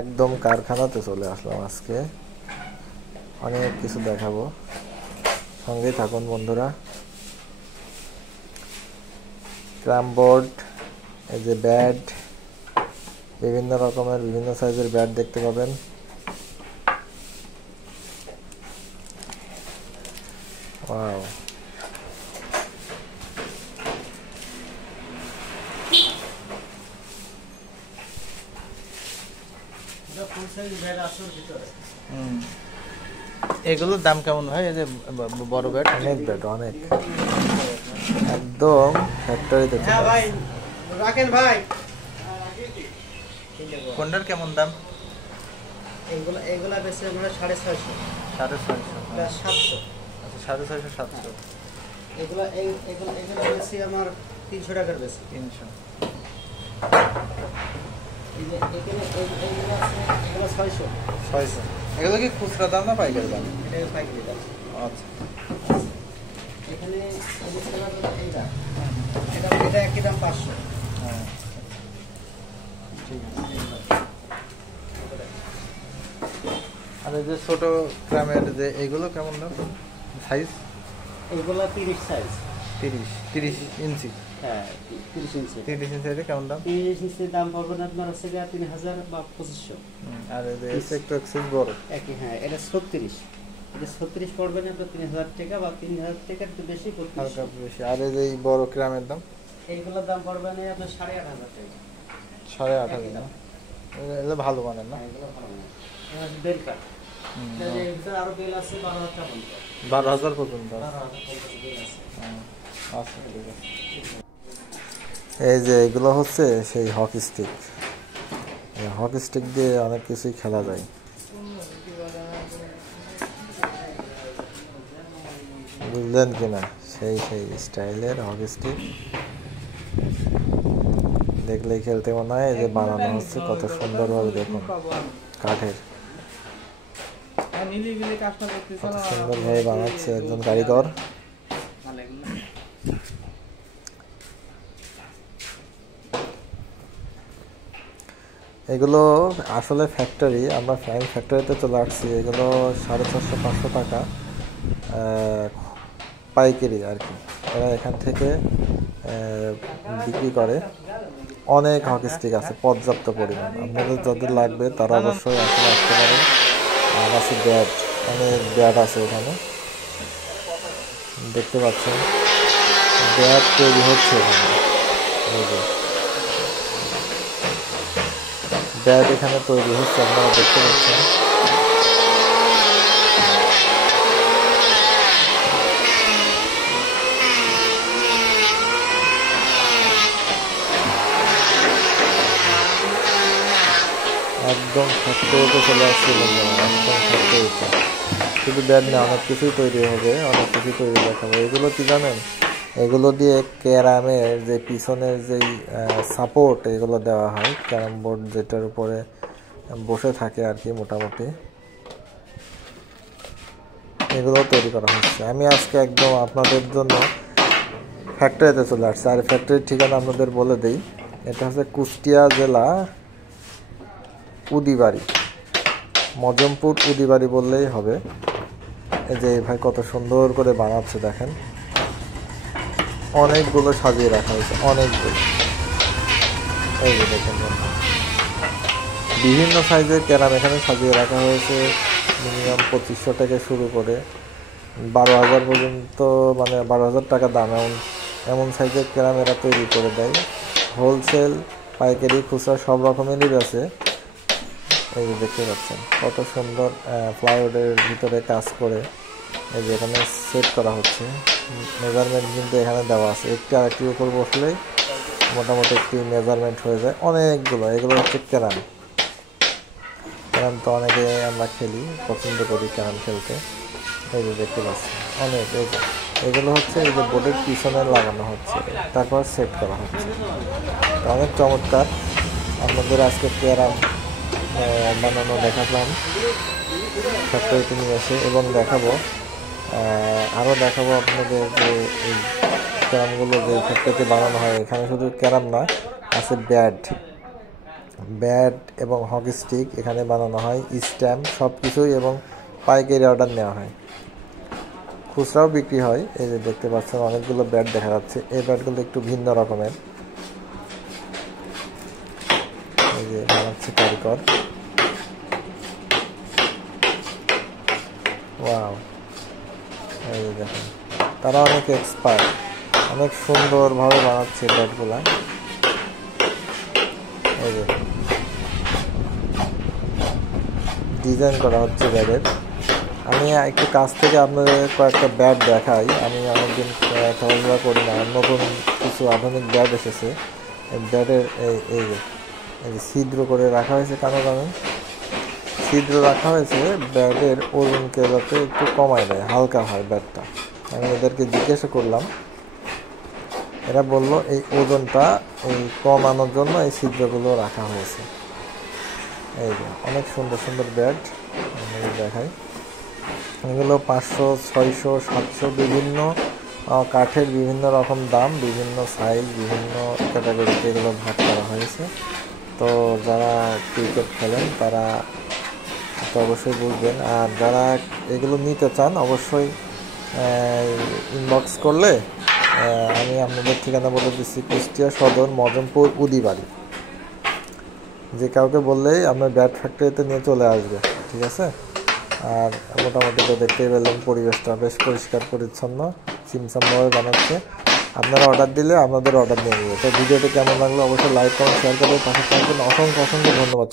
একদম কারখানাতে চলে আসলাম আজকে। অনেক কিছু দেখাবো, সঙ্গে থাকুন বন্ধুরা। ক্যারাম বোর্ড, এই যে ব্যাট, বিভিন্ন রকমের বিভিন্ন সাইজের ব্যাট দেখতে পাবেন। ওয়াও, এগুলোর দাম কেমন ভাই? এই যে বড় ব্যাট, অনেক ব্যাট, অনেক, একদম ফ্যাক্টরিতে। হ্যাঁ ভাই, রাখেন ভাই। কোনটার কেমন দাম? এগুলা বেশি আমরা 650, 650, 700। আচ্ছা 650, 700। এগুলা বেশি আমার 300 টাকার বেশি। 300। এই যে এগুলো আছে, এগুলো 600। 600। এগুলো কি খুচরা দাম না পাইকারি দাম? এটা পাইকারি দাম। আচ্ছা। এখানে এটা একই দাম 500। হ্যাঁ, ঠিক আছে। আর এই যে ছোট গ্রামের যে এগুলো কেমন দাম সাইজ? এগুলা 30 সাইজ। 30 ইঞ্চি। হ্যাঁ, 30 ইঞ্চি। 30 ইঞ্চি এটা কেমন দাম? 30 ইঞ্চির দাম পড়বে না আপনার হচ্ছে 3000 বা 2500। আর এই যে একটু এক্সেস বড় একই, হ্যাঁ, এটা 36। এটা 36 পড়বে না আপনার 3000 টাকা বা 3000 টাকা একটু বেশি, হালকা বেশি। আর এই যে বড় গ্রামের দাম? এইগুলোর দাম পড়বে না আপনার 8500 টাকা। 8500 না? এগুলো ভালো মানের না? এগুলো ভালো না। এটা বেল কাট। এর ভিতরে আরো বেল আছে 12000 টাকা পর্যন্ত। 12000 পর্যন্ত? 12000 বেল আছে। আচ্ছা, ঠিক আছে। এই যে এগুলো হচ্ছে সেই হকি স্টিক। এই হকি স্টিক দিয়ে অনেক কিছুই খেলা যায়। বুঝলেন কিনা? সেই স্টাইলের হকি স্টিক দেখলেই খেলতে মনে হয়। এই যে বানানো হচ্ছে কত সুন্দরভাবে, দেখুন, কাঠের কত সুন্দরভাবে বানাচ্ছে একজন কারিগর। এগুলো আসলে ফ্যাক্টরি, আমরা ফ্যাক্টরিতে চলে আসছি। এগুলো 450-500 টাকা পাইকারি আর কি। এরা এখান থেকে বিক্রি করে। অনেক হকি স্টিক আছে, পর্যাপ্ত পরিমাণ। আপনাদের যাদের লাগবে তারা অবশ্যই আসলে আসতে পারেন। আর আছে ব্যাট, অনেক ব্যাট আছে এখানে, দেখতে পাচ্ছেন। ব্যাট তৈরি হচ্ছে এখানে। এই যে ব্যাট এখানে তৈরি হচ্ছে, আপনারা দেখতে পাচ্ছেন। একদম ফ্যাক্টরিতে চলে আসছে বন্ধুরা, একদম ফ্যাক্টরিতে। শুধু ব্যাট না, অনেক কিছুই তৈরি হবে, অনেক কিছুই তৈরি দেখাবো। এগুলো কি জানেন? এগুলো দিয়ে ক্যারামের যে পিছনের যেই সাপোর্ট, এগুলো দেওয়া হয় ক্যারাম বোর্ড যেটার উপরে বসে থাকে আর কি, মোটামুটি এগুলো তৈরি করা হচ্ছে। আমি আজকে একদম আপনাদের জন্য ফ্যাক্টরিতে চলে আসছি। আর ফ্যাক্টরির ঠিকানা আপনাদের বলে দেই, এটা হচ্ছে কুষ্টিয়া জেলা উদিবাড়ি, মজমপুর উদিবাড়ি বললেই হবে। এই যে ভাই কত সুন্দর করে বানাচ্ছে দেখেন, অনেকগুলো সাজিয়ে রাখা হয়েছে, অনেকগুলো। এই যে দেখেন, বিভিন্ন সাইজের ক্যারাম এখানে সাজিয়ে রাখা হয়েছে। মিনিমাম 2500 থেকে শুরু করে 12000 পর্যন্ত, মানে 12000 টাকা দাম। এমন সাইজের ক্যারাম এরা তৈরি করে দেয়। হোলসেল, পাইকারি, খুচরা সব রকমেরই আছে। এই যে দেখতে পাচ্ছেন কত সুন্দর প্লাইউডের ভিতরে কাজ করে এই যে এখানে সেট করা হচ্ছে। মেজারমেন্ট কিন্তু এখানে দেওয়া আছে, একটি আরেকটির উপর বসলেই মোটামুটি একটি মেজারমেন্ট হয়ে যায়। অনেকগুলো, এগুলো হচ্ছে ক্যারাম। ক্যারাম তো অনেকে আমরা খেলি, পছন্দ করি ক্যারাম খেলতে। এই যে দেখতে পাচ্ছি অনেক। এই যে এগুলো হচ্ছে এই যে বোর্ডের পিছনে লাগানো হচ্ছে, তারপর সেট করা হচ্ছে। অনেক চমৎকার। আপনাদের আজকে ক্যারাম বানানো দেখালাম ফ্যাক্টরিতে নিয়ে এসে, এবং দেখাবো আরও দেখাবো আপনাদের যে এই ক্যারামগুলো যে ফ্যাক্টরিতে বানানো হয়। এখানে শুধু ক্যারাম না, আছে ব্যাট, ব্যাট এবং হকি স্টিক এখানে বানানো হয়, স্ট্যাম্প সব কিছুই, এবং পাইকারি অর্ডার নেওয়া হয়, খুচরাও বিক্রি হয়। এই যে দেখতে পাচ্ছেন অনেকগুলো ব্যাট দেখা যাচ্ছে, এই ব্যাটগুলো একটু ভিন্ন রকমের। এই যে বানাচ্ছে কারিগর। ওয়াও, এই যে দেখেন তারা অনেক এক্সপার্ট, অনেক সুন্দরভাবে বানাচ্ছে ব্যাটগুলা। এই যে ডিজাইন করা হচ্ছে ব্যাটের। আমি একটু কাছ থেকে আপনাদের কয়েকটা ব্যাট দেখাই। আমি অনেকদিন খেলাধুলা করি না, নতুন কিছু আধুনিক ব্যাট এসেছে। এই ব্যাটের এই যে ছিদ্র করে রাখা হয়েছে, কেন জানেন? ছিদ্র রাখা হয়েছে ব্যাটের ওজনকে যাতে একটু কমায় দেয়, হালকা হয় ব্যাটটা। আমি এদেরকে জিজ্ঞাসা করলাম, এরা বললো এই ওজনটা এই কমানোর জন্য এই ছিদ্রগুলো রাখা হয়েছে। এই যে অনেক সুন্দর সুন্দর ব্যাট আমি দেখাই। এগুলো 500, 600, 700 বিভিন্ন কাঠের বিভিন্ন রকম দাম, বিভিন্ন সাইজ, বিভিন্ন ক্যাটাগরিতে এগুলো ভাগ করা হয়েছে। তো যারা ক্রিকেট খেলেন তারা তো অবশ্যই বুঝবেন, আর যারা এগুলো নিতে চান অবশ্যই ইনবক্স করলে আমি আপনাদের ঠিকানা বলে দিচ্ছি, কুষ্টিয়া সদর মজমপুর উদিবাড়ি। যে কাউকে বললেই আপনার ব্যাট ফ্যাক্টরিতে নিয়ে চলে আসবে, ঠিক আছে? আর মোটামুটি তো দেখতেই পেলেন পরিবেশটা বেশ পরিষ্কার পরিচ্ছন্ন, চিমচামভাবে বানাচ্ছে। আপনারা অর্ডার দিলে আপনাদের অর্ডার নিয়ে নেবে। তো ভিডিওটি কেমন লাগলো অবশ্যই লাইক কমেন্ট শেয়ার করে পাশে থাকবেন। অসংখ্য ধন্যবাদ।